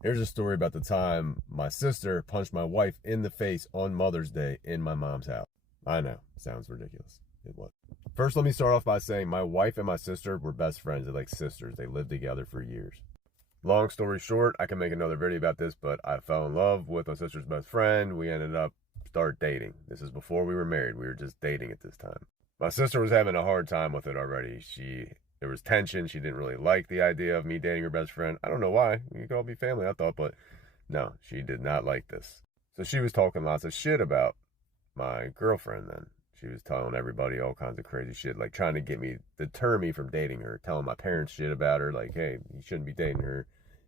Here's a story about the time my sister punched my wife in the face on Mother's Day in my mom's house. I know, sounds ridiculous. It was. First, let me start off by saying my wife and my sister were best friends. They're like sisters. They lived together for years. Long story short, I can make another video about this, but I fell in love with my sister's best friend. We ended up start dating. This is before we were married. We were just dating at this time. My sister was having a hard time with it already. There was tension. She didn't really like the idea of me dating her best friend. I don't know why. We could all be family, I thought, but no, she did not like this. So she was talking lots of shit about my girlfriend then. She was telling everybody all kinds of crazy shit, like trying to deter me from dating her, telling my parents shit about her, like, hey, you shouldn't be dating her.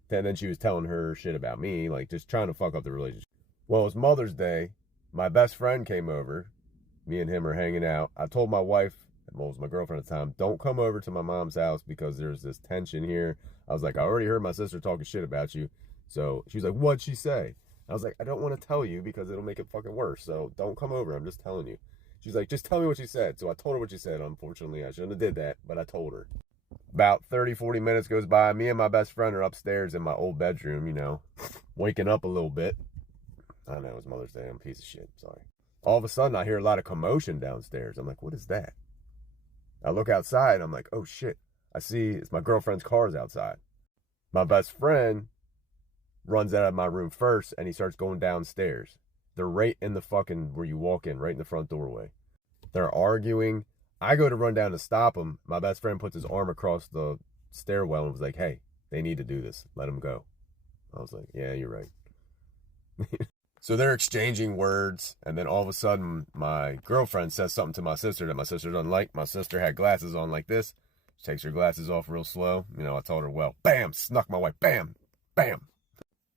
And then she was telling her shit about me, like just trying to fuck up the relationship. Well, it was Mother's Day. My best friend came over. Me and him are hanging out. I told my wife, well, it was my girlfriend at the time, don't come over to my mom's house because there's this tension here. I was like, I already heard my sister talking shit about you. So she was like, what'd she say? I was like, I don't want to tell you because it'll make it fucking worse. So don't come over. I'm just telling you. She's like, just tell me what she said. So I told her what she said. Unfortunately, I shouldn't have did that, but I told her. About 30, 40 minutes goes by. Me and my best friend are upstairs in my old bedroom, waking up a little bit. I know, it was Mother's Day. I'm a piece of shit. Sorry. All of a sudden, I hear a lot of commotion downstairs. I'm like, what is that? I look outside. I'm like, oh shit. I see it's my girlfriend's car's outside. My best friend runs out of my room first and he starts going downstairs. They're right in the fucking, where you walk in, right in the front doorway. They're arguing. I go to run down to stop them. My best friend puts his arm across the stairwell and was like, hey, they need to do this. Let them go. I was like, yeah, you're right. So they're exchanging words, and then all of a sudden, my girlfriend says something to my sister that my sister doesn't like. My sister had glasses on like this. She takes her glasses off real slow. I told her, well, bam, snuck my wife, bam, bam.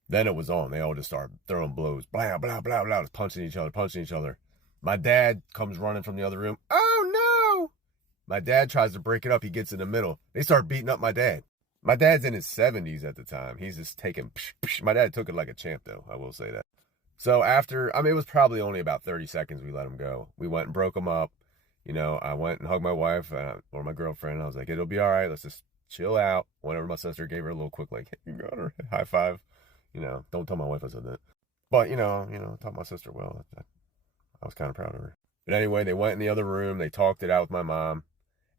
Then it was on. They all just started throwing blows. Blah, blah, blah, blah, just punching each other. My dad comes running from the other room. Oh, no. My dad tries to break it up. He gets in the middle. They start beating up my dad. My dad's in his 70s at the time. He's just taking, my dad took it like a champ, though. I will say that. So after, it was probably only about 30 seconds we let him go. We went and broke him up. I went and hugged my wife or my girlfriend. I was like, it'll be all right. Let's just chill out. Whenever my sister gave her a little quick, like, hey, you got her, high five. Don't tell my wife I said that. But, taught my sister well. I was kind of proud of her. But anyway, they went in the other room. They talked it out with my mom.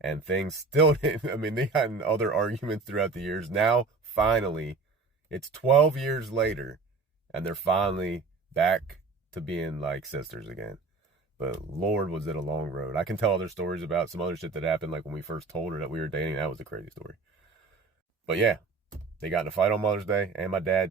And things still didn't, they got in other arguments throughout the years. Now, finally, it's 12 years later. And they're finally back to being like sisters again. But Lord, was it a long road. I can tell other stories about some other shit that happened, like when we first told her that we were dating. That was a crazy story. But yeah, they got in a fight on Mother's Day, and my dad